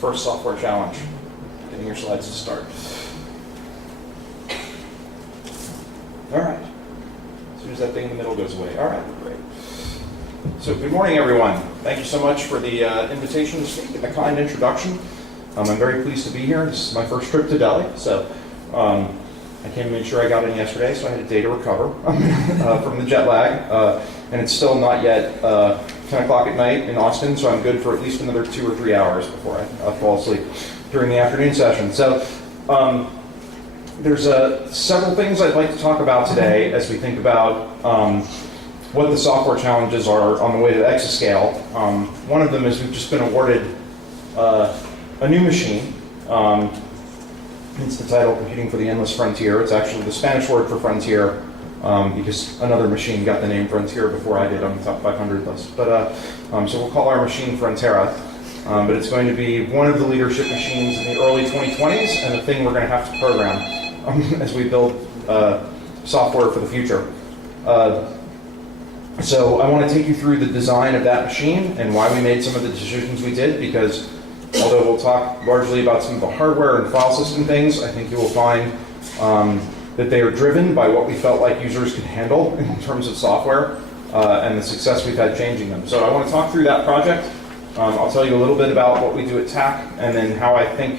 first software challenge. Getting your slides to start. All right. As soon as that thing in the middle goes away. All right, great. So good morning, everyone. Thank you so much for the invitation to speak and the kind introduction. I'm very pleased to be here. This is my first trip to Delhi, so I came to make sure I got in yesterday, so I had a day to recover from the jet lag. And it's still not yet 10 o'clock at night in Austin, so I'm good for at least another 2 or 3 hours before I fall asleep during the afternoon session. So there's several things I'd like to talk about today as we think about what the software challenges are on the way to exascale. One of them is we've just been awarded a new machine. It's the title, Computing for the Endless Frontier. It's actually the Spanish word for frontier, because another machine got the name Frontier before I did on the top 500 list. But so we'll call our machine Frontera. But it's going to be one of the leadership machines in the early 2020s, and the thing we're going to have to program as we build software for the future. So I want to take you through the design of that machine and why we made some of the decisions we did, because although we'll talk largely about some of the hardware and file system things, I think you will find that they are driven by what we felt like users could handle in terms of software and the success we've had changing them. So I want to talk through that project. I'll tell you a little bit about what we do at TAC, and then how I think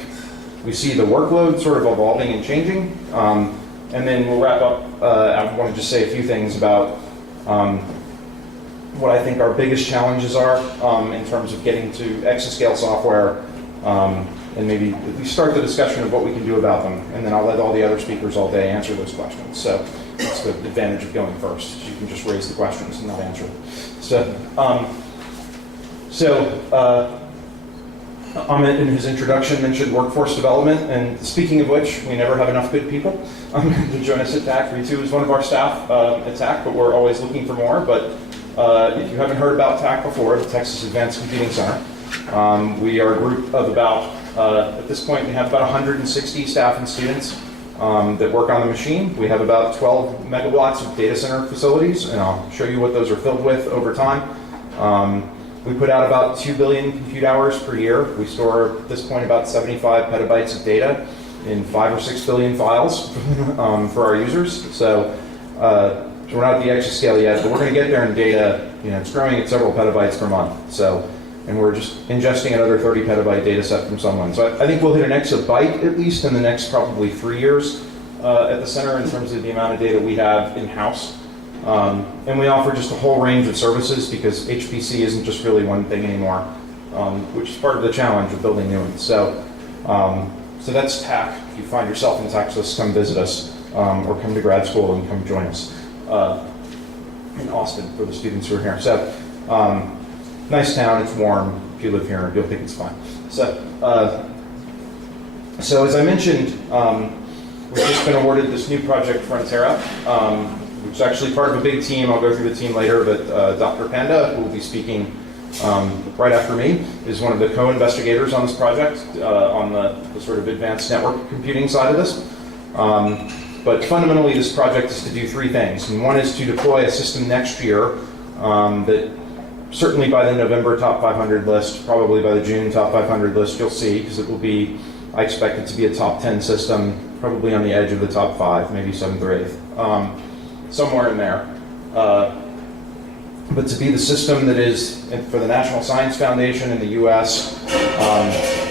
we see the workload sort of evolving and changing. And then we'll wrap up. I want to just say a few things about what I think our biggest challenges are in terms of getting to exascale software, and maybe we start the discussion of what we can do about them, and then I'll let all the other speakers all day answer those questions. So that's the advantage of going first. You can just raise the questions and not answer them. Amit, in his introduction, mentioned workforce development, and speaking of which, we never have enough good people to join us at TAC. Ritu is one of our staff at TAC, but we're always looking for more. But if you haven't heard about TAC before, the Texas Advanced Computing Center, we are a group of about, at this point, we have about 160 staff and students that work on the machine. We have about 12 megawatts of data center facilities, and I'll show you what those are filled with over time. We put out about 2 billion compute hours per year. We store, at this point, about 75 petabytes of data in 5 or 6 billion files for our users. So we're not at the exascale yet, but we're going to get there in data. It's growing at several petabytes per month. So, and we're just ingesting another 30 petabyte data set from someone. So I think we'll hit an exabyte at least in the next probably 3 years at the center in terms of the amount of data we have in-house. And we offer just a whole range of services, because HPC isn't just really one thing anymore, which is part of the challenge of building new ones. So that's TAC. If you find yourself in Texas, come visit us, or come to grad school and come join us in Austin for the students who are here. So nice town, it's warm. If you live here, you'll think it's fine. So as I mentioned, we've just been awarded this new project, Frontera, which is actually part of a big team. I'll go through the team later, but Dr. Panda, who will be speaking right after me, is one of the co-investigators on this project on the sort of advanced network computing side of this. But fundamentally, this project is to do 3 things. And one is to deploy a system next year that certainly by the November top 500 list, probably by the June top 500 list, you'll see, because it will be, I expect it to be a top 10 system, probably on the edge of the top 5, maybe 7th or 8th. Somewhere in there. But to be the system that is, for the National Science Foundation in the US,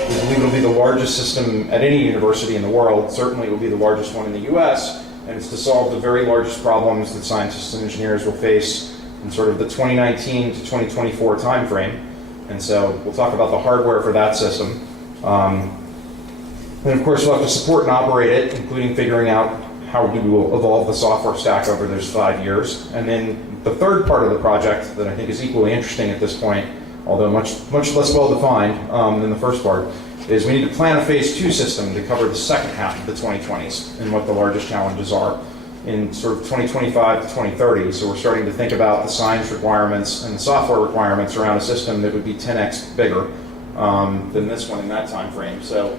we believe it will be the largest system at any university in the world. Certainly it will be the largest one in the US, and it's to solve the very largest problems that scientists and engineers will face in sort of the 2019 to 2024 timeframe. And so we'll talk about the hardware for that system. And of course we'll have to support and operate it, including figuring out how we will evolve the software stack over those 5 years. And then the third part of the project that I think is equally interesting at this point, although much less well defined than the first part, is we need to plan a phase 2 system to cover the second half of the 2020s and what the largest challenges are in sort of 2025 to 2030. So we're starting to think about the science requirements and the software requirements around a system that would be 10x bigger than this one in that time frame. So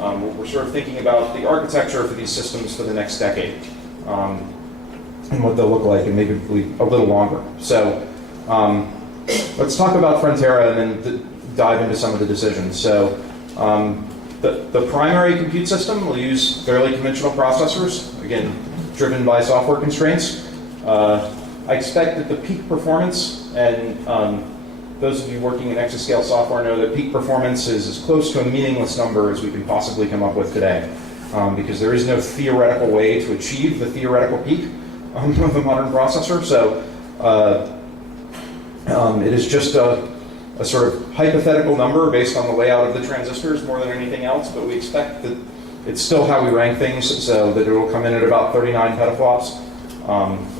we're sort of thinking about the architecture for these systems for the next decade and what they'll look like, and maybe a little longer. So let's talk about Frontera and then dive into some of the decisions. So The primary compute system will use fairly conventional processors, again, driven by software constraints. I expect that the peak performance, and those of you working in exascale software know that peak performance is as close to a meaningless number as we can possibly come up with today, because there is no theoretical way to achieve the theoretical peak of a modern processor. So it is just a sort of hypothetical number based on the layout of the transistors more than anything else, but we expect that it's still how we rank things, so that it will come in at about 39 petaflops.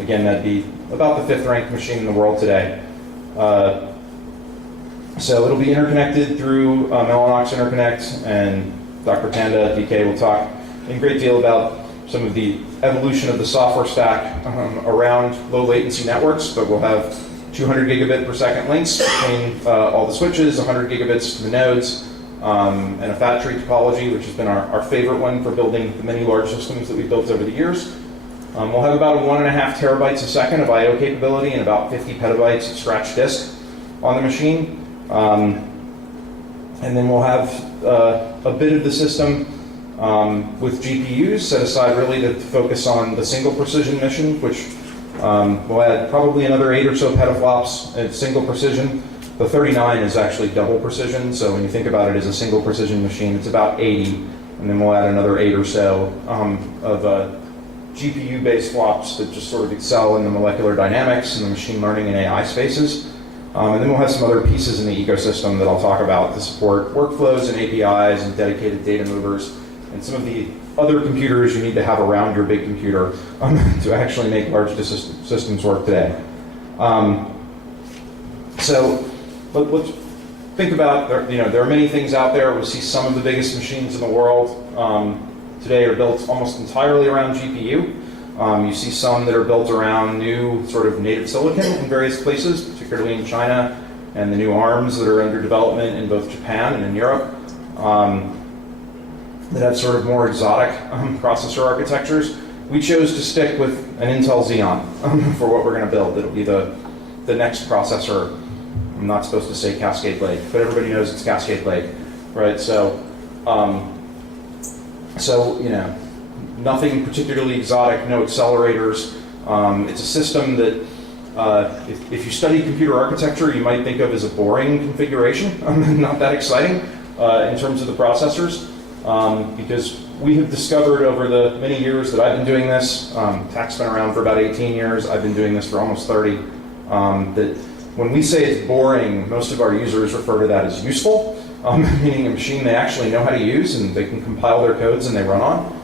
Again, that'd be about the 5th ranked machine in the world today. So it'll be interconnected through Mellanox Interconnect, and Dr. Panda, DK, will talk in a great deal about some of the evolution of the software stack around low latency networks, but we'll have 200 gigabit per second links between all the switches, 100 gigabits to the nodes, and a fat tree topology, which has been our favorite one for building the many large systems that we've built over the years. We'll have about 1.5 terabytes a second of I/O capability and about 50 petabytes of scratch disk on the machine. And then we'll have a bit of the system with GPUs set aside really to focus on the single precision mission, which we'll add probably another 8 or so petaflops at single precision. The 39 is actually double precision, so when you think about it as a single precision machine, it's about 80, and then we'll add another 8 or so of GPU-based flops that just sort of excel in the molecular dynamics and the machine learning and AI spaces. And then we'll have some other pieces in the ecosystem that I'll talk about to support workflows and APIs and dedicated data movers and some of the other computers you need to have around your big computer to actually make large systems work today. So let's think about, there are many things out there. We'll see some of the biggest machines in the world today are built almost entirely around GPU. You see some that are built around new sort of native silicon in various places, particularly in China, and the new ARMs that are under development in both Japan and in Europe, that have sort of more exotic processor architectures. We chose to stick with an Intel Xeon for what we're going to build. It'll be the next processor. I'm not supposed to say Cascade Lake, but everybody knows it's Cascade Lake, right? So, nothing particularly exotic, no accelerators. It's a system that, if you study computer architecture, you might think of as a boring configuration. Not that exciting in terms of the processors, because we have discovered over the many years that I've been doing this, TAC's been around for about 18 years, I've been doing this for almost 30, that when we say it's boring, most of our users refer to that as useful, meaning a machine they actually know how to use and they can compile their codes and they run on.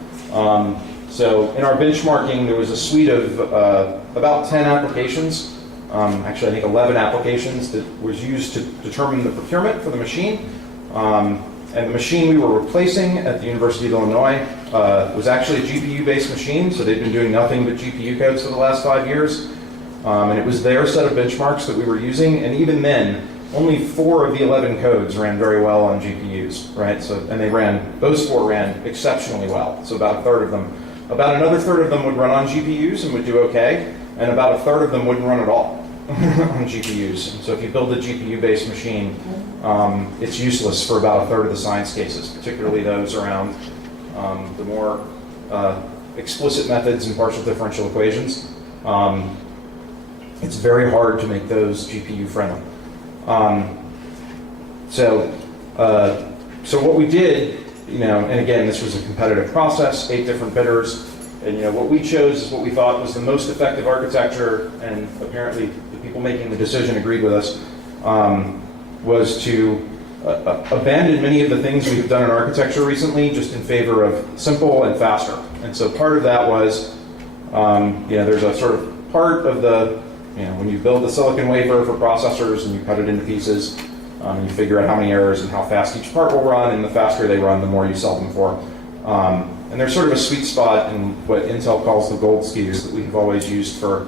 So in our benchmarking, there was a suite of about 10 applications, actually I think 11 applications that was used to determine the procurement for the machine. And the machine we were replacing at the University of Illinois was actually a GPU-based machine, so they'd been doing nothing but GPU codes for the last 5 years. And it was their set of benchmarks that we were using, and even then, only 4 of the 11 codes ran very well on GPUs, right? So, and those 4 ran exceptionally well. So about a third of them. About another third of them would run on GPUs and would do okay, and about a third of them wouldn't run at all on GPUs. So if you build a GPU-based machine, it's useless for about a third of the science cases, particularly those around the more explicit methods and partial differential equations. It's very hard to make those GPU friendly. So what we did, and again, this was a competitive process, 8 different bidders, and what we chose is what we thought was the most effective architecture, and apparently the people making the decision agreed with us, was to abandon many of the things we've done in architecture recently just in favor of simple and faster. And so part of that was, there's a sort of part of the, when you build the silicon wafer for processors and you cut it into pieces, you figure out how many errors and how fast each part will run, and the faster they run, the more you sell them for. And there's sort of a sweet spot in what Intel calls the gold SKUs that we've always used for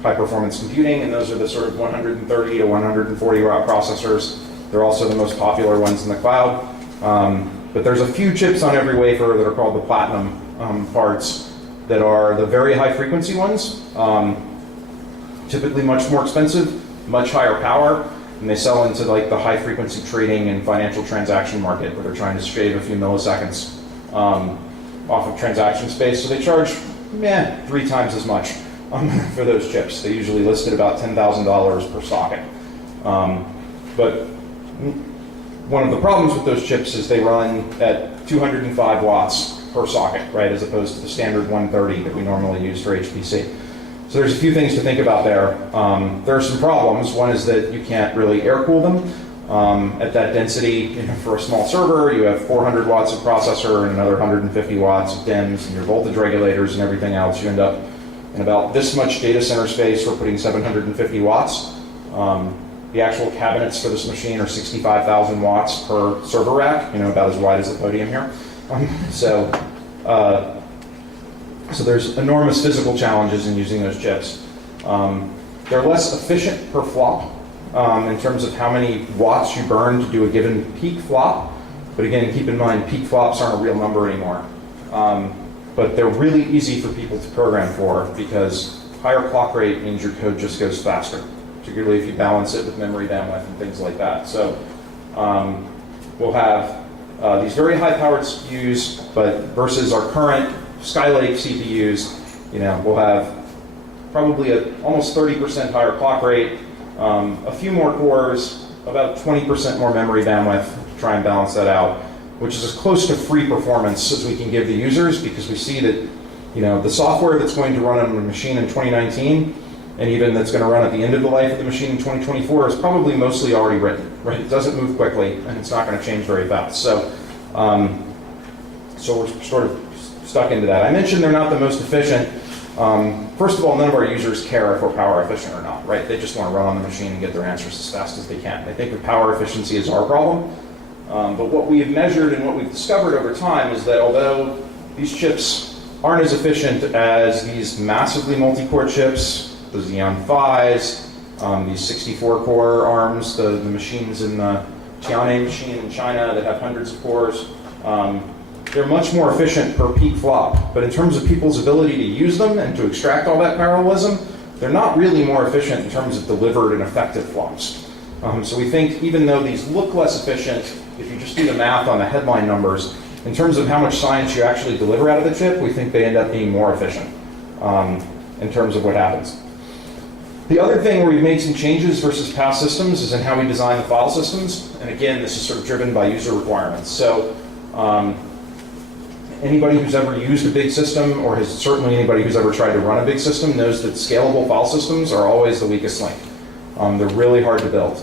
high performance computing, and those are the sort of 130 to 140 watt processors. They're also the most popular ones in the cloud. But there's a few chips on every wafer that are called the platinum parts that are the very high frequency ones, typically much more expensive, much higher power, and they sell into like the high frequency trading and financial transaction market where they're trying to shave a few milliseconds off of transaction space. So they charge 3 times as much for those chips. They usually list at about $10,000 per socket. But one of the problems with those chips is they run at 205 watts per socket, right, as opposed to the standard 130 that we normally use for HPC. So there's a few things to think about there. There are some problems. One is that you can't really air cool them. At that density, for a small server, you have 400 watts of processor and another 150 watts of DIMMs and your voltage regulators and everything else. You end up in about this much data center space for putting 750 watts. The actual cabinets for this machine are 65,000 watts per server rack, about as wide as the podium here. So there's enormous physical challenges in using those chips. They're less efficient per flop in terms of how many watts you burn to do a given peak flop. But again, keep in mind, peak flops aren't a real number anymore. But they're really easy for people to program for because higher clock rate means your code just goes faster, particularly if you balance it with memory bandwidth and things like that. So we'll have these very high-powered CPUs, but versus our current Skylake CPUs, we'll have probably almost 30% higher clock rate, a few more cores, about 20% more memory bandwidth to try and balance that out, which is as close to free performance as we can give the users because we see that the software that's going to run on a machine in 2019 and even that's going to run at the end of the life of the machine in 2024 is probably mostly already written, right? It doesn't move quickly and it's not going to change very fast. So we're sort of stuck into that. I mentioned they're not the most efficient. First of all, none of our users care if we're power efficient or not, right? They just want to run on the machine and get their answers as fast as they can. They think that power efficiency is our problem. But what we have measured and what we've discovered over time is that although these chips aren't as efficient as these massively multi-core chips, the Xeon Phis, these 64-core ARMs, the machines in the Tianhe machine in China that have hundreds of cores, they're much more efficient per peak flop. But in terms of people's ability to use them and to extract all that parallelism, they're not really more efficient in terms of delivered and effective flops. So we think even though these look less efficient, if you just do the math on the headline numbers, in terms of how much science you actually deliver out of the chip, we think they end up being more efficient in terms of what happens. The other thing where we've made some changes versus past systems is in how we design the file systems. And again, this is sort of driven by user requirements. So anybody who's ever used a big system, or certainly anybody who's ever tried to run a big system, knows that scalable file systems are always the weakest link. They're really hard to build.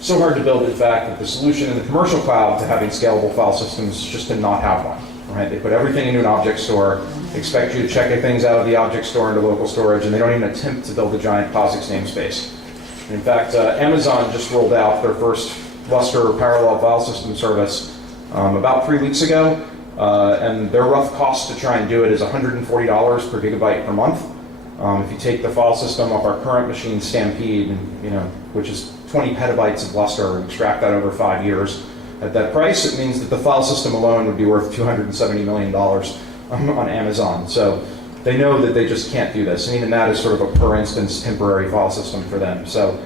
So hard to build, in fact, that the solution in the commercial cloud to having scalable file systems is just to not have one. Right? They put everything into an object store, expect you to check things out of the object store into local storage, and they don't even attempt to build a giant POSIX namespace. And in fact, Amazon just rolled out their first Lustre parallel file system service about 3 weeks ago, and their rough cost to try and do it is $140 per gigabyte per month. If you take the file system off our current machine, Stampede, which is 20 petabytes of Lustre, and extract that over 5 years, at that price, it means that the file system alone would be worth $270 million on Amazon. So they know that they just can't do this. And even that is sort of a per instance temporary file system for them. So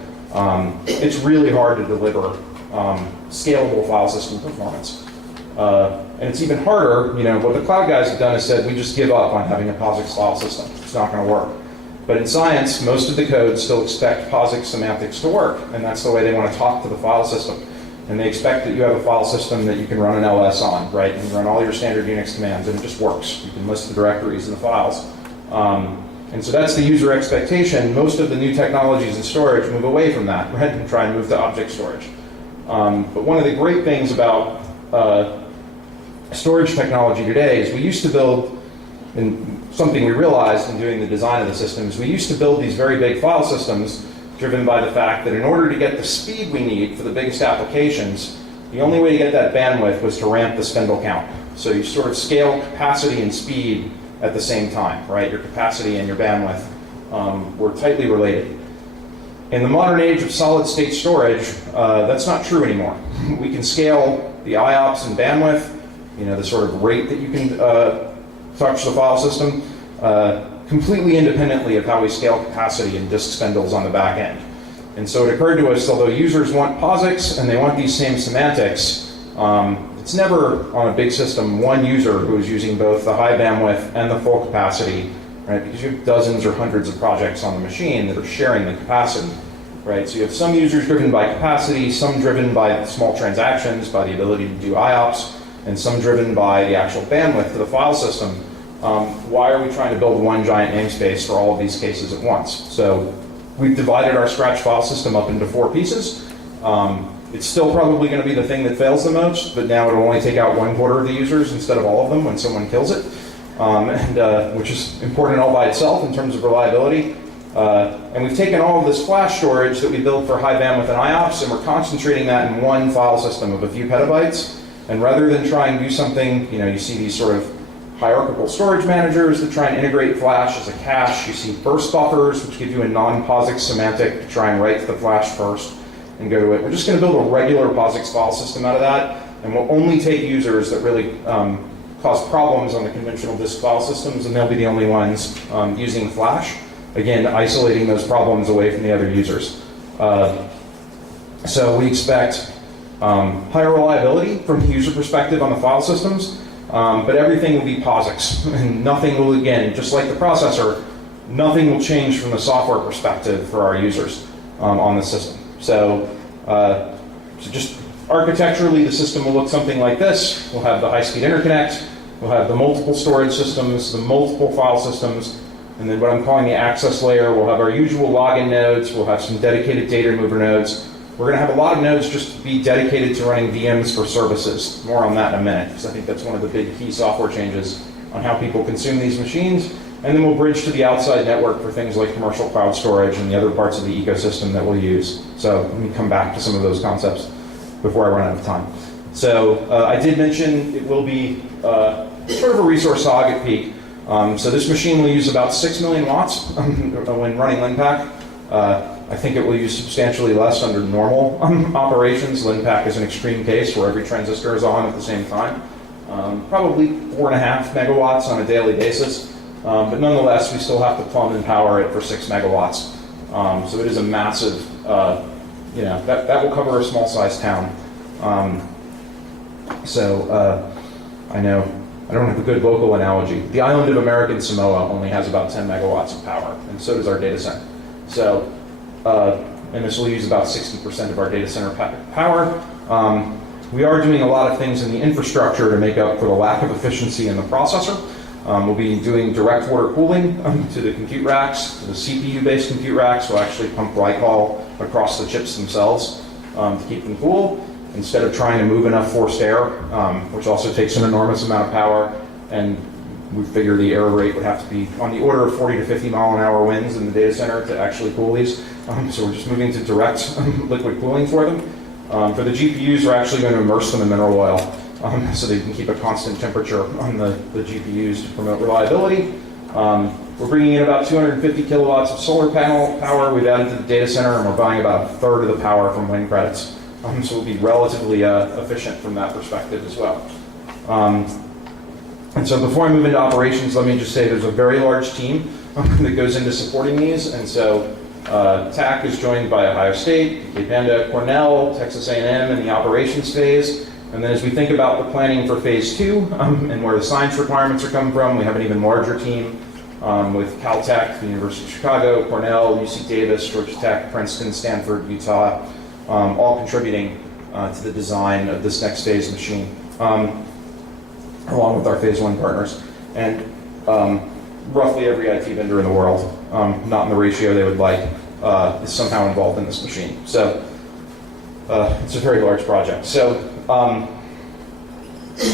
it's really hard to deliver scalable file system performance. And it's even harder, what the cloud guys have done is said, we just give up on having a POSIX file system. It's not going to work. But in science, most of the code still expect POSIX semantics to work. And that's the way they want to talk to the file system. And they expect that you have a file system that you can run an LS on, right? And you run all your standard Unix commands, and it just works. You can list the directories and the files. And so that's the user expectation. Most of the new technologies in storage move away from that, right? And try and move to object storage. But one of the great things about storage technology today is we used to build, and something we realized in doing the design of the systems, we used to build these very big file systems driven by the fact that in order to get the speed we need for the biggest applications, the only way to get that bandwidth was to ramp the spindle count. So you sort of scale capacity and speed at the same time, right? Your capacity and your bandwidth were tightly related. In the modern age of solid-state storage, that's not true anymore. We can scale the IOPS and bandwidth, the sort of rate that you can touch the file system, completely independently of how we scale capacity and disk spindles on the back end. And so it occurred to us, although users want POSIX and they want these same semantics, it's never on a big system one user who is using both the high bandwidth and the full capacity, right? Because you have dozens or hundreds of projects on the machine that are sharing the capacity, right? So you have some users driven by capacity, some driven by small transactions, by the ability to do IOPS, and some driven by the actual bandwidth to the file system. Why are we trying to build one giant namespace for all of these cases at once? So we've divided our Scratch file system up into 4 pieces. It's still probably going to be the thing that fails the most, but now it'll only take out 1/4 of the users instead of all of them when someone kills it, which is important all by itself in terms of reliability. And we've taken all of this flash storage that we built for high bandwidth and IOPS, and we're concentrating that in one file system of a few petabytes. And rather than try and do something, you see these sort of hierarchical storage managers that try and integrate flash as a cache. You see burst buffers, which give you a non-POSIX semantic to try and write to the flash first and go to it. We're just going to build a regular POSIX file system out of that, and we'll only take users that really cause problems on the conventional disk file systems, and they'll be the only ones using flash. Again, isolating those problems away from the other users. So we expect higher reliability from the user perspective on the file systems, but everything will be POSIX, and nothing will, again, just like the processor, nothing will change from the software perspective for our users on the system. So just architecturally, the system will look something like this. We'll have the high-speed interconnect, we'll have the multiple storage systems, the multiple file systems, and then what I'm calling the access layer, we'll have our usual login nodes, we'll have some dedicated data mover nodes. We're going to have a lot of nodes just be dedicated to running VMs for services. More on that in a minute, because I think that's one of the big key software changes on how people consume these machines. And then we'll bridge to the outside network for things like commercial cloud storage and the other parts of the ecosystem that we'll use. So let me come back to some of those concepts before I run out of time. So I did mention it will be sort of a resource hog at peak. So this machine will use about 6 million watts when running LinPack. I think it will use substantially less under normal operations. LinPack is an extreme case where every transistor is on at the same time. Probably 4.5 megawatts on a daily basis. But nonetheless, we still have to plumb and power it for 6 megawatts. So it is a massive, that will cover a small-sized town. I know I don't have a good local analogy. The island of American Samoa only has about 10 megawatts of power, and so does our data center. So, and this will use about 60% of our data center power. We are doing a lot of things in the infrastructure to make up for the lack of efficiency in the processor. We'll be doing direct water cooling to the compute racks, to the CPU-based compute racks. We'll actually pump glycol across the chips themselves to keep them cool, instead of trying to move enough forced air, which also takes an enormous amount of power. And we figure the error rate would have to be on the order of 40 to 50 mile an hour winds in the data center to actually cool these. So we're just moving to direct liquid cooling for them. For the GPUs, we're actually going to immerse them in mineral oil so they can keep a constant temperature on the GPUs to promote reliability. We're bringing in about 250 kilowatts of solar panel power we've added to the data center, and we're buying about 1/3 of the power from wind credits. So we'll be relatively efficient from that perspective as well. And so before I move into operations, let me just say there's a very large team that goes into supporting these. And so TAC is joined by Ohio State, Panda, Cornell, Texas A&M in the operations phase. And then as we think about the planning for phase 2 and where the science requirements are coming from, we have an even larger team with Caltech, the University of Chicago, Cornell, UC Davis, Georgia Tech, Princeton, Stanford, Utah, all contributing to the design of this next phase machine, along with our phase 1 partners. And roughly every IT vendor in the world, not in the ratio they would like, is somehow involved in this machine. So it's a very large project. So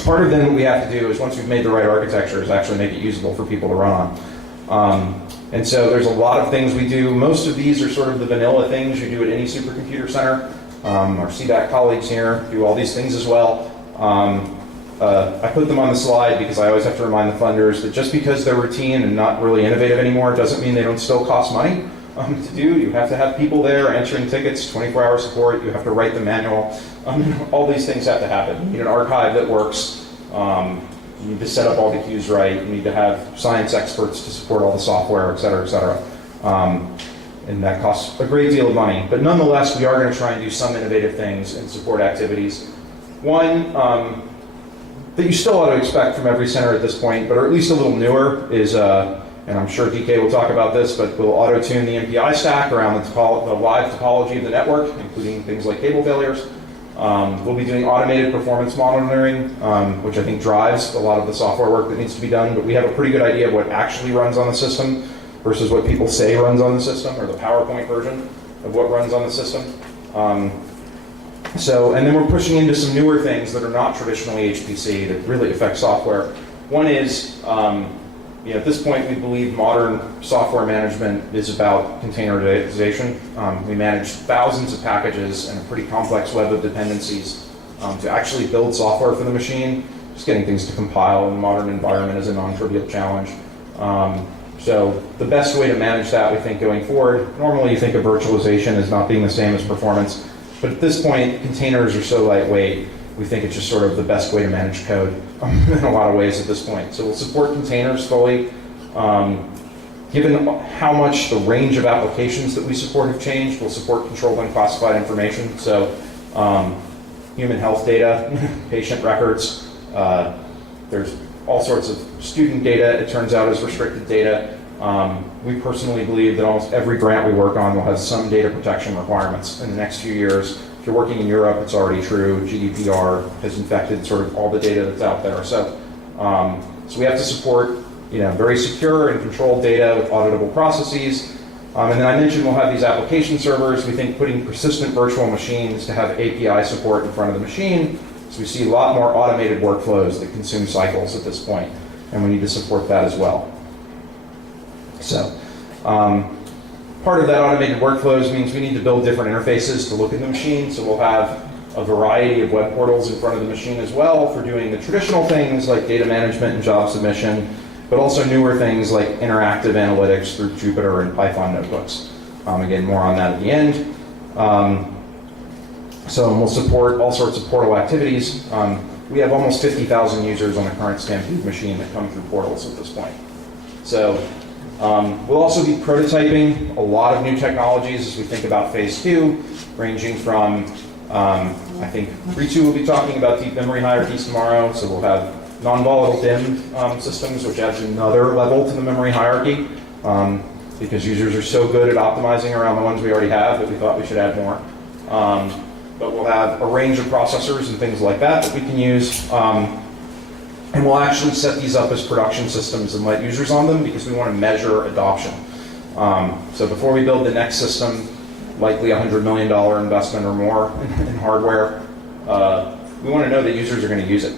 part of then what we have to do is, once we've made the right architecture, is actually make it usable for people to run on. And so there's a lot of things we do. Most of these are sort of the vanilla things you do at any supercomputer center. Our CDAC colleagues here do all these things as well. I put them on the slide because I always have to remind the funders that just because they're routine and not really innovative anymore doesn't mean they don't still cost money to do. You have to have people there answering tickets, 24-hour support. You have to write the manual. All these things have to happen. You need an archive that works. You need to set up all the queues right. You need to have science experts to support all the software, et cetera, et cetera. and that costs a great deal of money. But nonetheless, we are going to try and do some innovative things and support activities. One that you still ought to expect from every center at this point, but or at least a little newer, is, and I'm sure DK will talk about this, but we'll auto-tune the MPI stack around the live topology of the network, including things like cable failures. We'll be doing automated performance monitoring, which I think drives a lot of the software work that needs to be done, but we have a pretty good idea of what actually runs on the system versus what people say runs on the system, or the PowerPoint version of what runs on the system. And then we're pushing into some newer things that are not traditionally HPC that really affect software. One is, at this point, we believe modern software management is about containerization. We manage thousands of packages and a pretty complex web of dependencies to actually build software for the machine. Just getting things to compile in a modern environment is a non-trivial challenge. So the best way to manage that, we think, going forward, normally you think of virtualization as not being the same as performance, but at this point, containers are so lightweight, we think it's just sort of the best way to manage code in a lot of ways at this point. So we'll support containers fully. Given how much the range of applications that we support have changed, we'll support controlled and classified information. So human health data, patient records, there's all sorts of student data, it turns out, is restricted data. We personally believe that almost every grant we work on will have some data protection requirements in the next few years. If you're working in Europe, it's already true. GDPR has infected sort of all the data that's out there. So we have to support very secure and controlled data with auditable processes. And then I mentioned we'll have these application servers. We think putting persistent virtual machines to have API support in front of the machine. So we see a lot more automated workflows that consume cycles at this point, and we need to support that as well. So part of that automated workflows means we need to build different interfaces to look at the machine. So we'll have a variety of web portals in front of the machine as well for doing the traditional things like data management and job submission, but also newer things like interactive analytics through Jupyter and Python notebooks. Again, more on that at the end. So we'll support all sorts of portal activities. We have almost 50,000 users on the current Stampede machine that come through portals at this point. So we'll also be prototyping a lot of new technologies as we think about phase 2, ranging from, I think Ritu will be talking about deep memory hierarchies tomorrow, so we'll have non-volatile DIMM systems, which adds another level to the memory hierarchy, because users are so good at optimizing around the ones we already have that we thought we should add more. But we'll have a range of processors and things like that we can use. And we'll actually set these up as production systems and let users on them because we want to measure adoption. So before we build the next system, likely $100 million investment or more in hardware, we want to know that users are going to use it.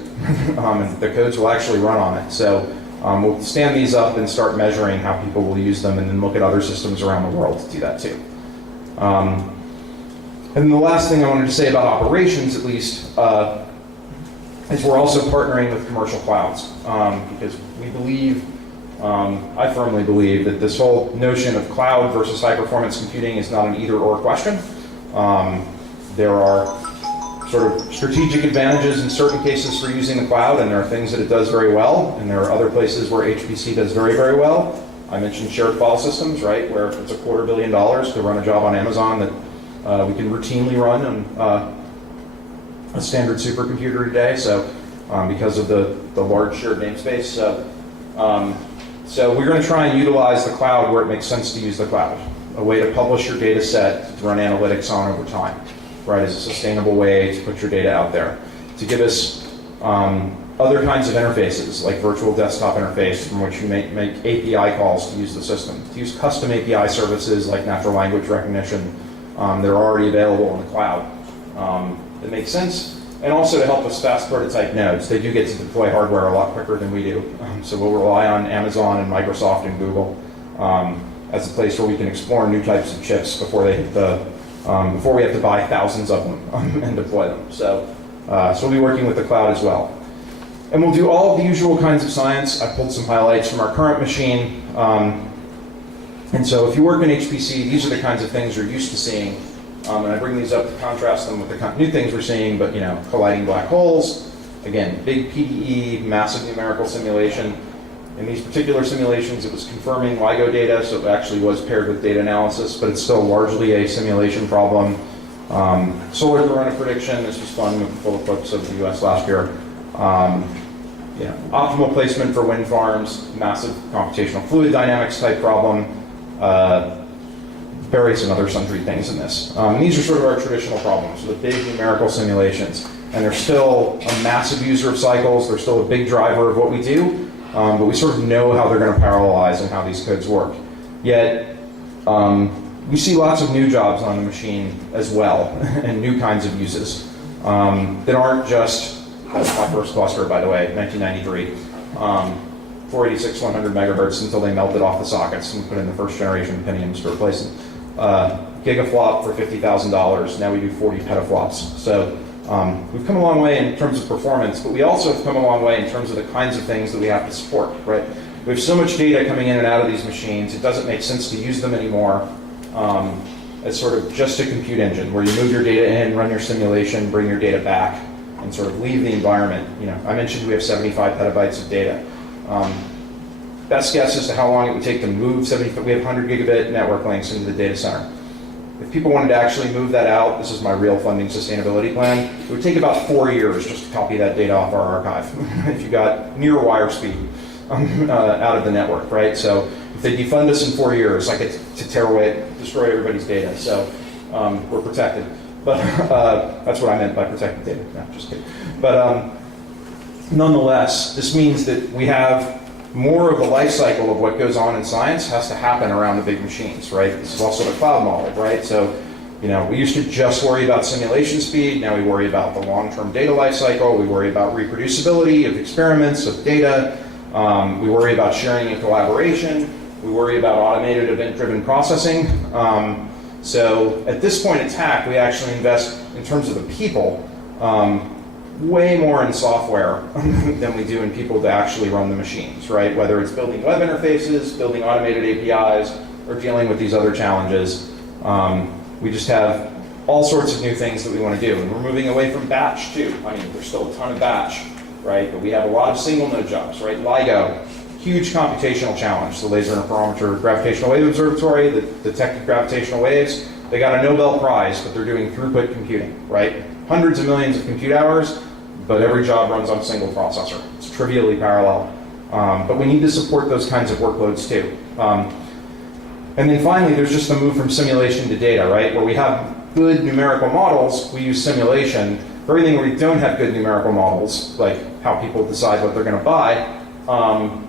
And the codes will actually run on it. So we'll stand these up and start measuring how people will use them and then look at other systems around the world to do that too. And then the last thing I wanted to say about operations, at least, is we're also partnering with commercial clouds because we believe, I firmly believe, that this whole notion of cloud versus high-performance computing is not an either-or question. There are sort of strategic advantages in certain cases for using the cloud, and there are things that it does very well, and there are other places where HPC does very, very well. I mentioned shared file systems, right, where it's $250 million to run a job on Amazon that we can routinely run on a standard supercomputer today, so because of the large shared namespace. So we're going to try and utilize the cloud where it makes sense to use the cloud, a way to publish your data set to run analytics on over time, right, as a sustainable way to put your data out there, to give us other kinds of interfaces, like virtual desktop interface from which you make API calls to use the system, to use custom API services like natural language recognition that are already available in the cloud. That makes sense, and also to help us fast prototype nodes. They do get to deploy hardware a lot quicker than we do, so we'll rely on Amazon and Microsoft and Google as a place where we can explore new types of chips before they hit before we have to buy thousands of them and deploy them. So we'll be working with the cloud as well. And we'll do all of the usual kinds of science. I pulled some highlights from our current machine. And so if you work in HPC, these are the kinds of things you're used to seeing. And I bring these up to contrast them with the new things we're seeing, but colliding black holes, again, big PDE, massive numerical simulation. In these particular simulations, it was confirming LIGO data, so it actually was paired with data analysis, but it's still largely a simulation problem. Solar corona prediction, this was fun with the full eclipse of the US last year. Optimal placement for wind farms, massive computational fluid dynamics type problem, various and other sundry things in this. And these are sort of our traditional problems, so the big numerical simulations. And they're still a massive user of cycles, they're still a big driver of what we do, but we sort of know how they're going to parallelize and how these codes work. Yet, we see lots of new jobs on the machine as well, and new kinds of uses that aren't just, my first cluster, by the way, 1993, 486, 100 megahertz until they melted off the sockets and put in the first generation Pentiums to replace them. Gigaflop for $50,000, now we do 40 petaflops. So we've come a long way in terms of performance, but we also have come a long way in terms of the kinds of things that we have to support, right? We have so much data coming in and out of these machines, it doesn't make sense to use them anymore as sort of just a compute engine where you move your data in, run your simulation, bring your data back, and sort of leave the environment. I mentioned we have 75 petabytes of data. Best guess as to how long it would take to move 75, we have 100 gigabit network links into the data center. If people wanted to actually move that out, this is my real funding sustainability plan, it would take about 4 years just to copy that data off our archive if you got near wire speed out of the network, right? So if they defund us in 4 years, I get to tear away, destroy everybody's data. So we're protected. But that's what I meant by protected data. No, just kidding. But nonetheless, this means that we have more of the life cycle of what goes on in science has to happen around the big machines, right? This is also the cloud model, right? So, we used to just worry about simulation speed. Now we worry about the long-term data life cycle. We worry about reproducibility of experiments, of data. We worry about sharing and collaboration. We worry about automated event-driven processing. So at this point at TAC, we actually invest, in terms of the people, way more in software than we do in people to actually run the machines, right? Whether it's building web interfaces, building automated APIs, or dealing with these other challenges. We just have all sorts of new things that we want to do. And we're moving away from batch, too. There's still a ton of batch, right? But we have a lot of single node jobs, right? LIGO, huge computational challenge. The Laser Interferometer Gravitational Wave Observatory that detected gravitational waves. They got a Nobel Prize, but they're doing throughput computing, right? Hundreds of millions of compute hours, but every job runs on a single processor. It's trivially parallel. But we need to support those kinds of workloads too. And then finally, there's just the move from simulation to data, right? Where we have good numerical models, we use simulation. For everything where we don't have good numerical models, like how people decide what they're going to buy,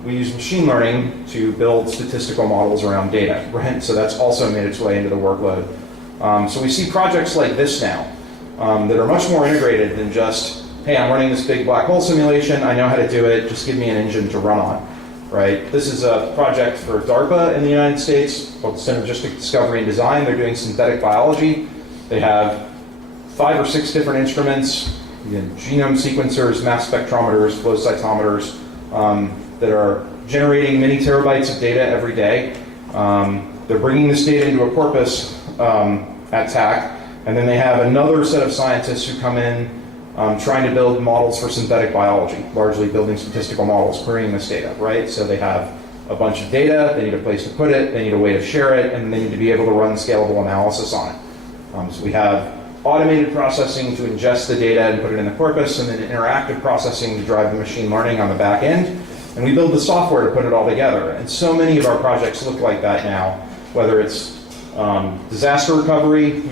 we use machine learning to build statistical models around data, right? So that's also made its way into the workload. So we see projects like this now that are much more integrated than just, hey, I'm running this big black hole simulation, I know how to do it, just give me an engine to run on, right? This is a project for DARPA in the United States called Synergistic Discovery and Design. They're doing synthetic biology. They have 5 or 6 different instruments, genome sequencers, mass spectrometers, flow cytometers, that are generating many terabytes of data every day. They're bringing this data into a corpus at TAC, and then they have another set of scientists who come in trying to build models for synthetic biology, largely building statistical models, querying this data, right? So they have a bunch of data, they need a place to put it, they need a way to share it, and they need to be able to run scalable analysis on it. So we have automated processing to ingest the data and put it in the corpus, and then interactive processing to drive the machine learning on the back end. And we build the software to put it all together. And so many of our projects look like that now, whether it's disaster recovery.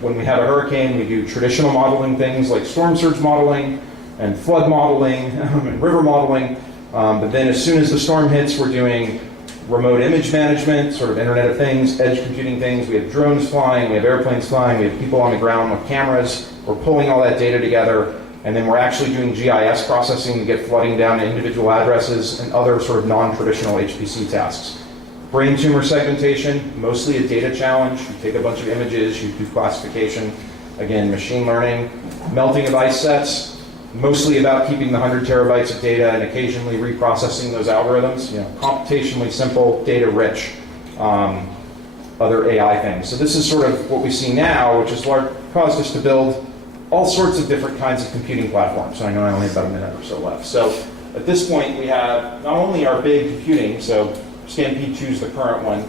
When we have a hurricane, we do traditional modeling things like storm surge modeling and flood modeling and river modeling. But then as soon as the storm hits, we're doing remote image management, sort of Internet of Things, edge computing things. We have drones flying, we have airplanes flying, we have people on the ground with cameras. We're pulling all that data together, and then we're actually doing GIS processing to get flooding down to individual addresses and other sort of non-traditional HPC tasks. Brain tumor segmentation, mostly a data challenge. You take a bunch of images, you do classification. Again, machine learning. Melting of ice sets, mostly about keeping the 100 terabytes of data and occasionally reprocessing those algorithms. Computationally simple, data rich, other AI things. So this is sort of what we see now, which has caused us to build all sorts of different kinds of computing platforms. So I know I only have about a minute or so left. So at this point, we have not only our big computing, so Stampede 2 is the current one.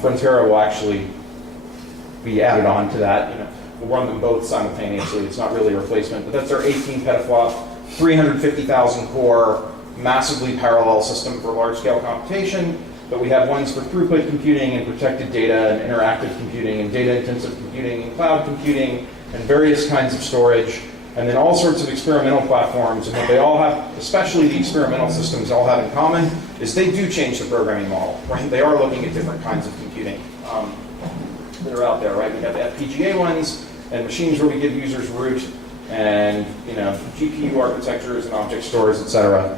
Frontera will actually be added on to that. You know, we'll run them both simultaneously. It's not really a replacement, but that's our 18 petaflop, 350,000 core, massively parallel system for large-scale computation. But we have ones for throughput computing and protected data and interactive computing and data-intensive computing and cloud computing and various kinds of storage, and then all sorts of experimental platforms. And what they all have, especially the experimental systems, all have in common is they do change the programming model, right? They are looking at different kinds of computing that are out there, right? We have the FPGA ones and machines where we give users root and, you know, GPU architectures and object stores, et cetera.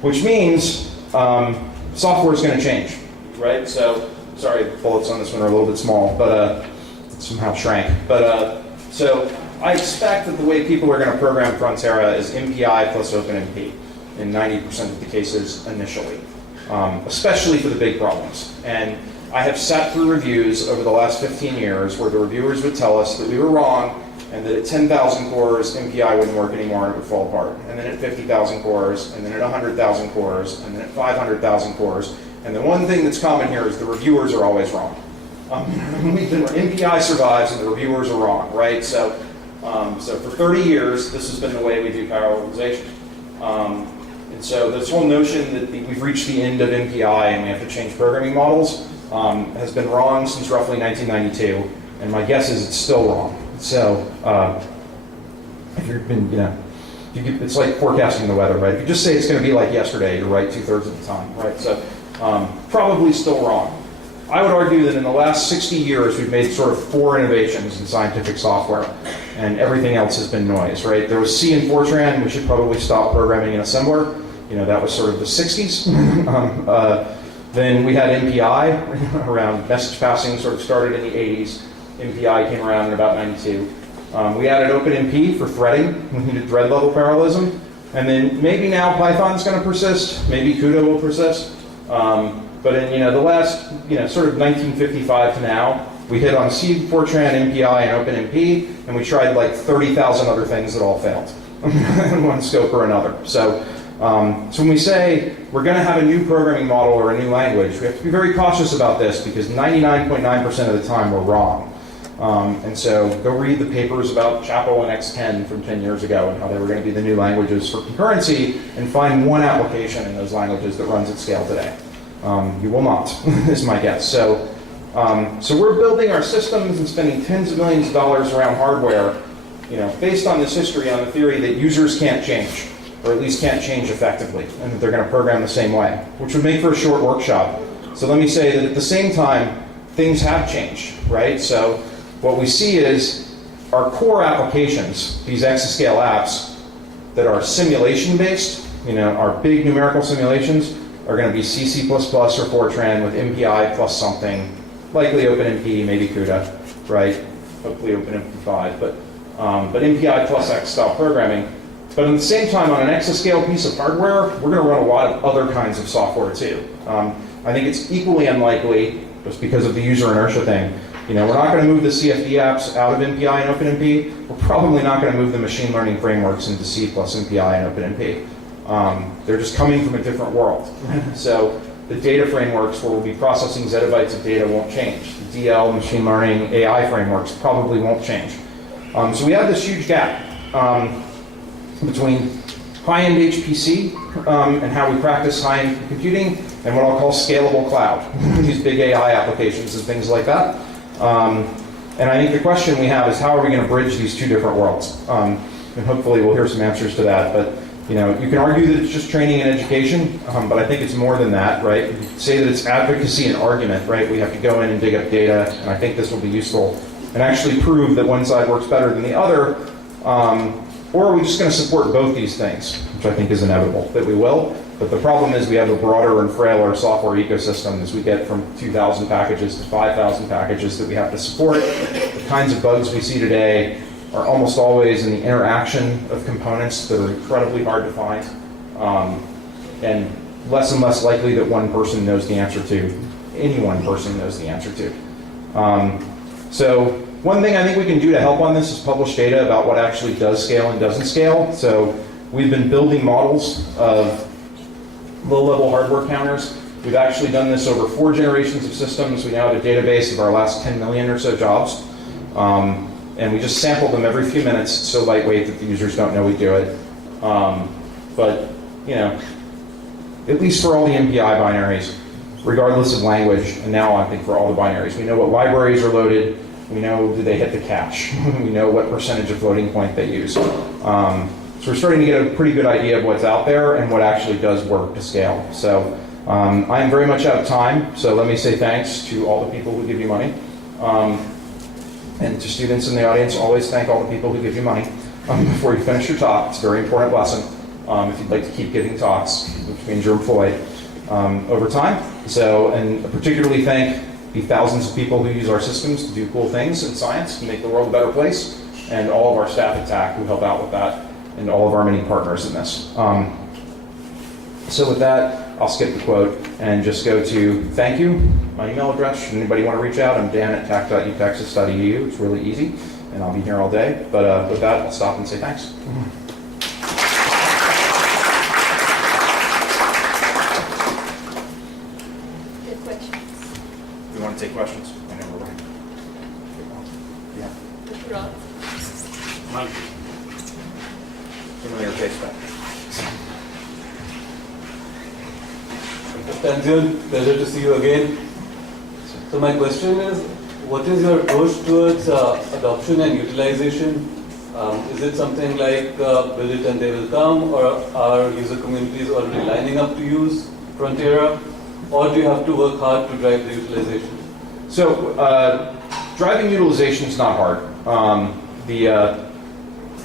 Which means software is going to change, right? So, sorry, the bullets on this one are a little bit small, but it somehow shrank. But so I expect that the way people are going to program Frontera is MPI plus OpenMP in 90% of the cases initially, especially for the big problems. And I have sat through reviews over the last 15 years where the reviewers would tell us that we were wrong and that at 10,000 cores, MPI wouldn't work anymore and it would fall apart. And then at 50,000 cores, and then at 100,000 cores, and then at 500,000 cores. And the one thing that's common here is the reviewers are always wrong. MPI survives and the reviewers are wrong, right? So, so for 30 years, this has been the way we do parallelization. And so this whole notion that we've reached the end of MPI and we have to change programming models has been wrong since roughly 1992. And my guess is it's still wrong. So, if you've been, you know, it's like forecasting the weather, right? If you just say it's going to be like yesterday, you're right 2/3 of the time, right? So, probably still wrong. I would argue that in the last 60 years, we've made sort of 4 innovations in scientific software, and everything else has been noise, right? There was C and Fortran. We should probably stop programming in assembler. You know, that was sort of the 60s. Then we had MPI around message passing, sort of started in the 80s. MPI came around in about 92. We added OpenMP for threading. We needed thread level parallelism. And then maybe now Python's going to persist. Maybe CUDA will persist. But in, you know, the last, you know, sort of 1955 to now, we hit on C, Fortran, MPI, and OpenMP, and we tried like 30,000 other things that all failed in one scope or another. So, so when we say we're going to have a new programming model or a new language, we have to be very cautious about this because 99.9% of the time we're wrong. And so go read the papers about Chapel and X10 from 10 years ago and how they were going to be the new languages for concurrency and find one application in those languages that runs at scale today. You will not, is my guess. So, so we're building our systems and spending tens of millions of dollars around hardware, you know, based on this history, on the theory that users can't change, or at least can't change effectively, and that they're going to program the same way, which would make for a short workshop. So let me say that at the same time, things have changed, right? So what we see is our core applications, these exascale apps that are simulation-based, you know, our big numerical simulations, are going to be C, C++ or Fortran with MPI plus something, likely OpenMP, maybe CUDA, right? Hopefully OpenMP5, but MPI plus X style programming. But at the same time, on an exascale piece of hardware, we're going to run a lot of other kinds of software too. I think it's equally unlikely, just because of the user inertia thing. You know, we're not going to move the CFD apps out of MPI and OpenMP. We're probably not going to move the machine learning frameworks into C plus MPI and OpenMP. They're just coming from a different world. So the data frameworks where we'll be processing zettabytes of data won't change. The DL, machine learning, AI frameworks probably won't change. So we have this huge gap between high-end HPC and how we practice high-end computing and what I'll call scalable cloud, these big AI applications and things like that. And I think the question we have is how are we going to bridge these two different worlds? And hopefully we'll hear some answers to that. But you know, you can argue that it's just training and education, but I think it's more than that, right? You can say that it's advocacy and argument, right? We have to go in and dig up data, and I think this will be useful, and actually prove that one side works better than the other. Or are we just going to support both these things, which I think is inevitable, that we will. But the problem is we have a broader and frailer software ecosystem as we get from 2,000 packages to 5,000 packages that we have to support. The kinds of bugs we see today are almost always in the interaction of components that are incredibly hard to find, and less likely that one person knows the answer to, any one person knows the answer to. So one thing I think we can do to help on this is publish data about what actually does scale and doesn't scale. So we've been building models of low-level hardware counters. We've actually done this over 4 generations of systems. We now have a database of our last 10 million or so jobs. And we just sample them every few minutes. It's so lightweight that the users don't know we do it. But, you know, at least for all the MPI binaries, regardless of language, and now I think for all the binaries, we know what libraries are loaded. We know, do they hit the cache? We know what percentage of floating point they use. So we're starting to get a pretty good idea of what's out there and what actually does work to scale. So I am very much out of time, so let me say thanks to all the people who give you money. And to students in the audience, always thank all the people who give you money before you finish your talk. It's a very important lesson if you'd like to keep giving talks, which means you're employed over time. So, and particularly thank the thousands of people who use our systems to do cool things in science to make the world a better place, and all of our staff at TAC who help out with that, and all of our many partners in this. So with that, I'll skip the quote and just go to thank you. My email address, should anybody want to reach out, I'm dan@tac.utexas.edu. It's really easy, and I'll be here all day. But with that, I'll stop and say thanks. Good questions. We want to take questions? I know we're running. Yeah. Mike. Give me your face back. Stanzione, pleasure to see you again. So my question is, what is your approach towards adoption and utilization? Is it something like build it and they will come, or are user communities already lining up to use Frontera, or do you have to work hard to drive the utilization? So driving utilization is not hard.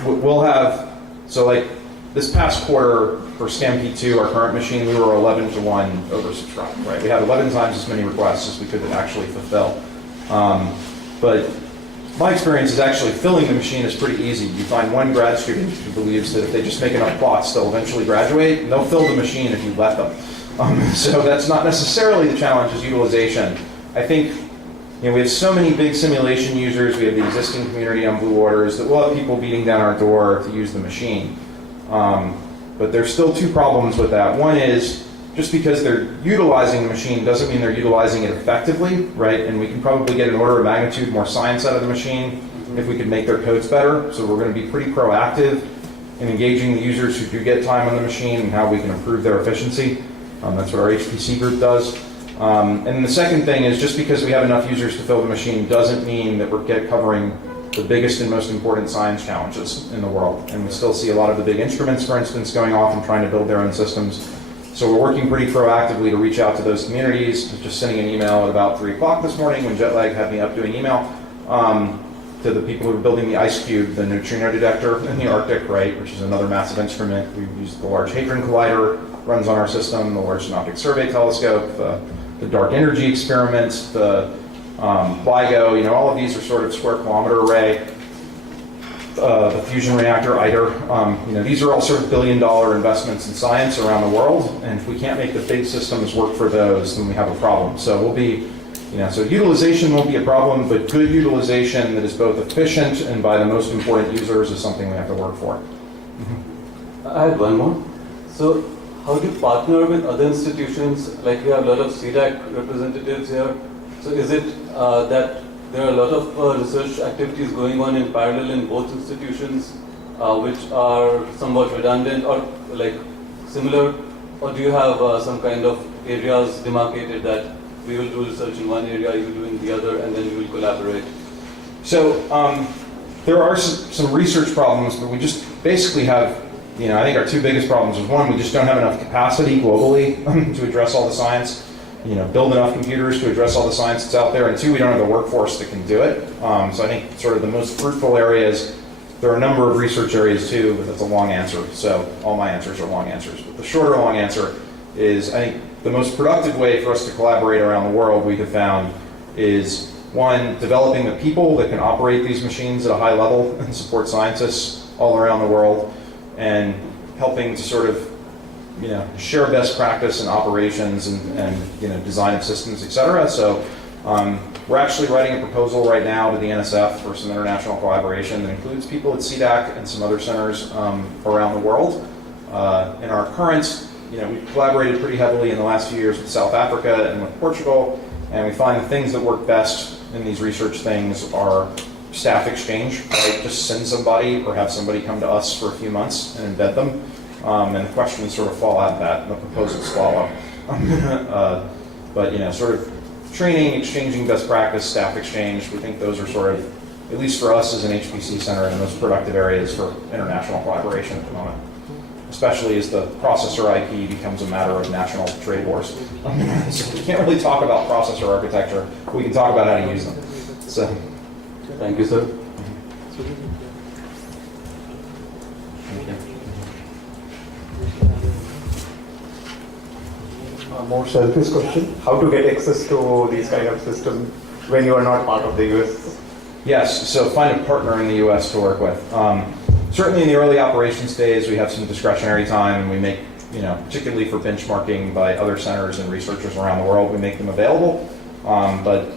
We'll have, so like this past quarter for SCAMP2, our current machine, we were 11 to 1 oversubscribed, right? We had 11 times as many requests as we could actually fulfill. But my experience is actually filling the machine is pretty easy. You find one grad student who believes that if they just make enough plots, they'll eventually graduate, and they'll fill the machine if you let them. So that's not necessarily the challenge, is utilization. I think, you know, we have so many big simulation users, we have the existing community on Blue Orders, that we'll have people beating down our door to use the machine. But there's still 2 problems with that. One is, just because they're utilizing the machine doesn't mean they're utilizing it effectively, right? And we can probably get an order of magnitude more science out of the machine if we could make their codes better. So we're going to be pretty proactive in engaging the users who do get time on the machine and how we can improve their efficiency. That's what our HPC group does. And the second thing is, just because we have enough users to fill the machine doesn't mean that we're covering the biggest and most important science challenges in the world. And we still see a lot of the big instruments, for instance, going off and trying to build their own systems. So we're working pretty proactively to reach out to those communities. Just sending an email at about 3 o'clock this morning when jet lag had me up doing email to the people who are building the IceCube, the neutrino detector in the Arctic, right, which is another massive instrument. We use the Large Hadron Collider, runs on our system, the Large Synoptic Survey Telescope, the Dark Energy Experiment, the LIGO, you know, all of these are sort of square kilometer array. The fusion reactor, ITER, you know, these are all sort of billion-dollar investments in science around the world, and if we can't make the big systems work for those, then we have a problem. So we'll be, you know, so utilization won't be a problem, but good utilization that is both efficient and by the most important users is something we have to work for. I had one more. So how do you partner with other institutions? Like we have a lot of CDAC representatives here. So is it that there are a lot of research activities going on in parallel in both institutions, which are somewhat redundant or like similar, or do you have some kind of areas demarcated that we will do research in one area, you will do in the other, and then you will collaborate? So there are some research problems, but we just basically have, you know, I think our 2 biggest problems is, one, we just don't have enough capacity globally to address all the science. You know, build enough computers to address all the science that's out there, and 2, we don't have the workforce that can do it. So I think sort of the most fruitful areas, there are a number of research areas too, but that's a long answer, so all my answers are long answers. But the shorter long answer is, I think the most productive way for us to collaborate around the world, we have found, is 1, developing the people that can operate these machines at a high level and support scientists all around the world, and helping to sort of, you know, share best practice in operations and you know, design of systems, et cetera. So we're actually writing a proposal right now to the NSF for some international collaboration that includes people at CDAC and some other centers around the world In our current, we've collaborated pretty heavily in the last few years with South Africa and with Portugal, and we find the things that work best in these research things are staff exchange, right? Just send somebody or have somebody come to us for a few months and embed them, and the questions sort of fall out of that, and the proposals follow. But sort of training, exchanging best practice, staff exchange, we think those are sort of, at least for us as an HPC center, the most productive areas for international collaboration at the moment, especially as the processor IP becomes a matter of national trade wars. So we can't really talk about processor architecture, but we can talk about how to use them. So, Thank you, sir. A more selfish question: how to get access to these kind of systems when you are not part of the US? yes, so find a partner in the US to work with. Certainly in the early operations days, we have some discretionary time, and we make, particularly for benchmarking by other centers and researchers around the world, we make them available. But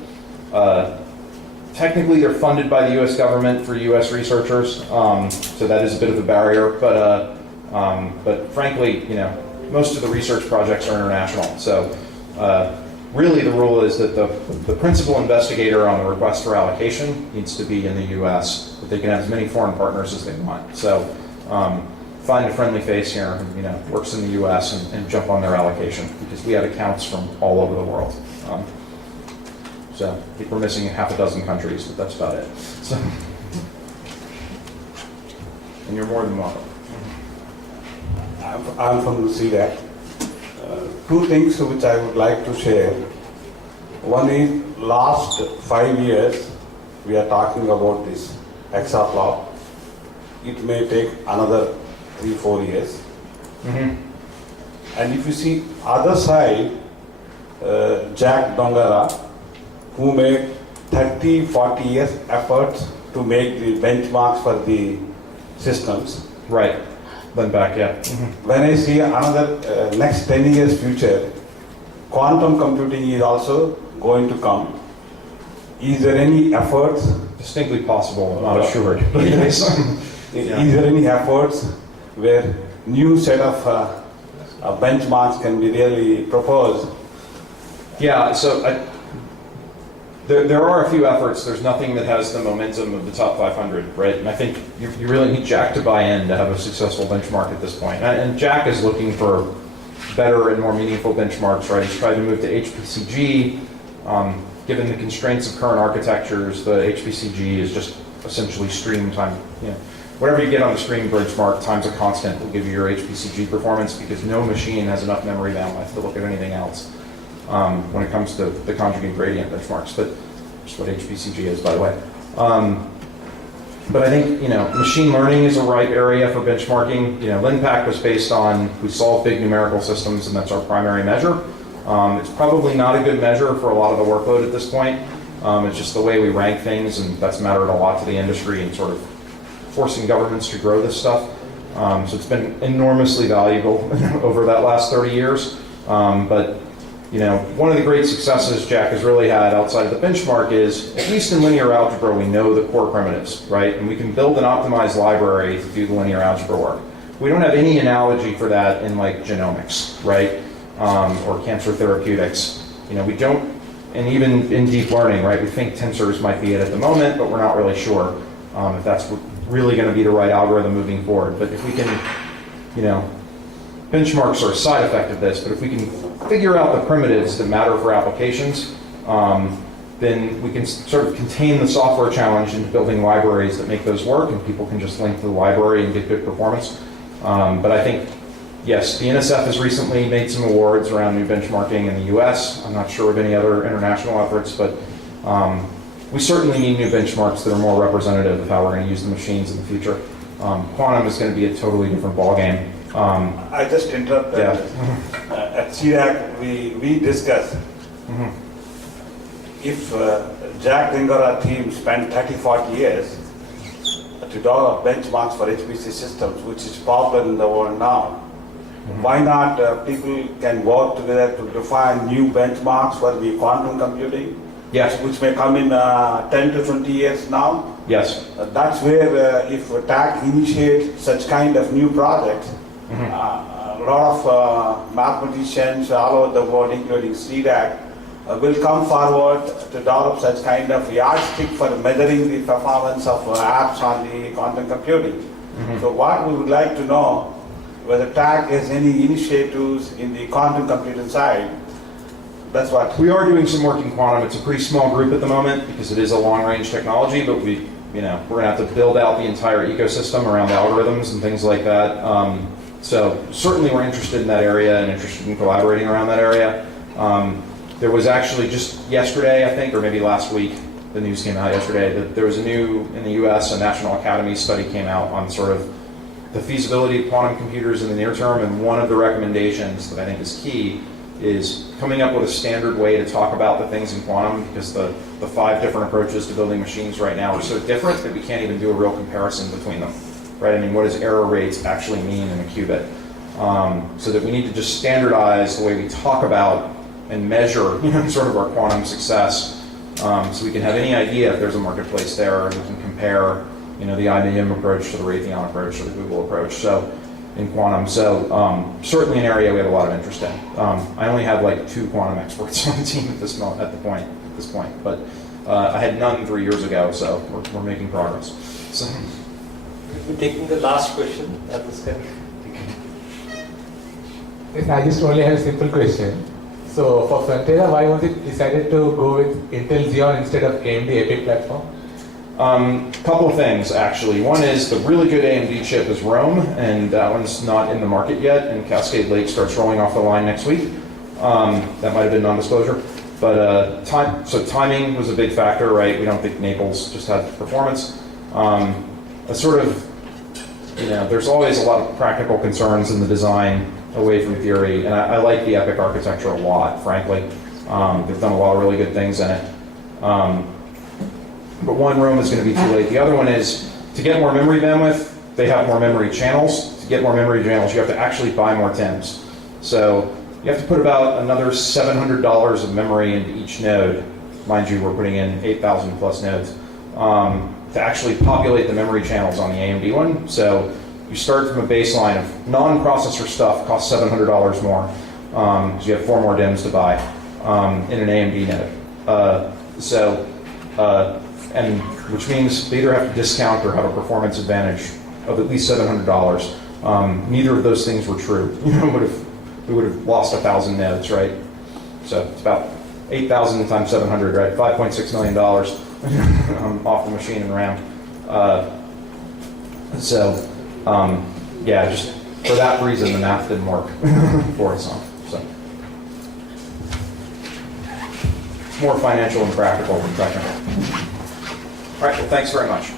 technically, they're funded by the U.S. government for U.S. researchers, so that is a bit of a barrier. But frankly, most of the research projects are international. So really, the rule is that the principal investigator on the request for allocation needs to be in the U.S., but they can have as many foreign partners as they want. So find a friendly face here who works in the U.S. and jump on their allocation, because we have accounts from all over the world. So I think we're missing half a dozen countries, but that's about it. So, and you're more than welcome. I'm from SCEC. Two things which I would like to share. One is, last 5 years we are talking about this hexaflop. It may take another 3-4 years. Mm-hmm. And if you see other side, Jack Dongara, who made 30-40 years efforts to make the benchmarks for the systems. Right. Then back, yeah. Mm-hmm. When I see another next 10 years future, quantum computing is also going to come. Is there any efforts? Distinctly possible, not assured. Is there any efforts where new set of benchmarks can be really proposed? Yeah, so there are a few efforts. There's nothing that has the momentum of the top 500, right? And I think you really need Jack to buy in to have a successful benchmark at this point. And Jack is looking for better and more meaningful benchmarks, right? He's tried to move to HPCG. Given the constraints of current architectures, the HPCG is just essentially stream time. Whatever you get on the stream benchmark times a constant will give you your HPCG performance, because no machine has enough memory bandwidth to look at anything else when it comes to the conjugate gradient benchmarks. But just what HPCG is, by the way. But I think machine learning is a ripe area for benchmarking. LinPack was based on, we solve big numerical systems, and that's our primary measure. It's probably not a good measure for a lot of the workload at this point. It's just the way we rank things, and that's mattered a lot to the industry and sort of forcing governments to grow this stuff. So it's been enormously valuable over that last 30 years. But one of the great successes Jack has really had outside of the benchmark is, at least in linear algebra, we know the core primitives, right? And we can build an optimized library to do the linear algebra work. We don't have any analogy for that in like genomics, right? Or cancer therapeutics. We don't, and even in deep learning, right? We think tensors might be it at the moment, but we're not really sure if that's really going to be the right algorithm moving forward. But if we can, benchmarks are a side effect of this, but if we can figure out the primitives that matter for applications, then we can sort of contain the software challenge into building libraries that make those work, and people can just link to the library and get good performance. But I think, yes, the NSF has recently made some awards around new benchmarking in the US. I'm not sure of any other international efforts, but we certainly need new benchmarks that are more representative of how we're going to use the machines in the future. Quantum is going to be a totally different ballgame. I just interrupt. Yeah. At SCEC, we discussed if Jack Dingara team spent 30-40 years to develop benchmarks for HPC systems, which is popular in the world now, why not people can work together to define new benchmarks for the quantum computing? Yes. Which may come in 10 to 20 years now. Yes. That's where if TAC initiates such kind of new projects, A lot of mathematicians all over the world, including SCEC, will come forward to develop such kind of yardstick for measuring the performance of apps on the quantum computing. So what we would like to know, whether TAC has any initiatives in the quantum computing side. That's what. We are doing some work in quantum. It's a pretty small group at the moment because it is a long-range technology, but we're going to have to build out the entire ecosystem around algorithms and things like that. So certainly we're interested in that area and interested in collaborating around that area. There was actually just yesterday, I think, or maybe last week, the news came out yesterday, that there was in the US, a National Academy study came out on sort of the feasibility of quantum computers in the near term, and one of the recommendations that I think is key is coming up with a standard way to talk about the things in quantum, because the 5 different approaches to building machines right now are so different that we can't even do a real comparison between them, right? I mean, what does error rates actually mean in a qubit? So that we need to just standardize the way we talk about and measure, sort of our quantum success, so we can have any idea if there's a marketplace there, and we can compare, the IBM approach to the Raytheon approach or the Google approach. So in quantum, certainly an area we have a lot of interest in. I only have like 2 quantum experts on the team at this point, but I had none 3 years ago, so we're making progress. So. We're taking the last question at this time. Yes, I just only have a simple question. So for Frontera, why was it decided to go with Intel Xeon instead of AMD EPIC platform? Couple of things, actually. One is the really good AMD chip is Rome, and that one's not in the market yet, and Cascade Lake starts rolling off the line next week. That might have been non-disclosure. But timing was a big factor, right? We don't think Naples just had performance. There's always a lot of practical concerns in the design away from theory, and I like the EPIC architecture a lot, frankly. They've done a lot of really good things in it. But one, Rome is going to be too late. The other one is, to get more memory bandwidth, they have more memory channels. To get more memory channels, you have to actually buy more TIMs. So you have to put about another $700 of memory into each node. Mind you, we're putting in 8,000 plus nodes, to actually populate the memory channels on the AMD one. So you start from a baseline of non-processor stuff costs $700 more, because you have 4 more DIMMs to buy in an AMD node. And which means they either have to discount or have a performance advantage of at least $700. Neither of those things were true. We would have lost 1,000 nodes, right? So it's about 8,000 times 700, right? $5.6 million off the machine and RAM. Yeah, just for that reason, the math didn't work for us. So more financial and practical than technical. All right, well, thanks very much.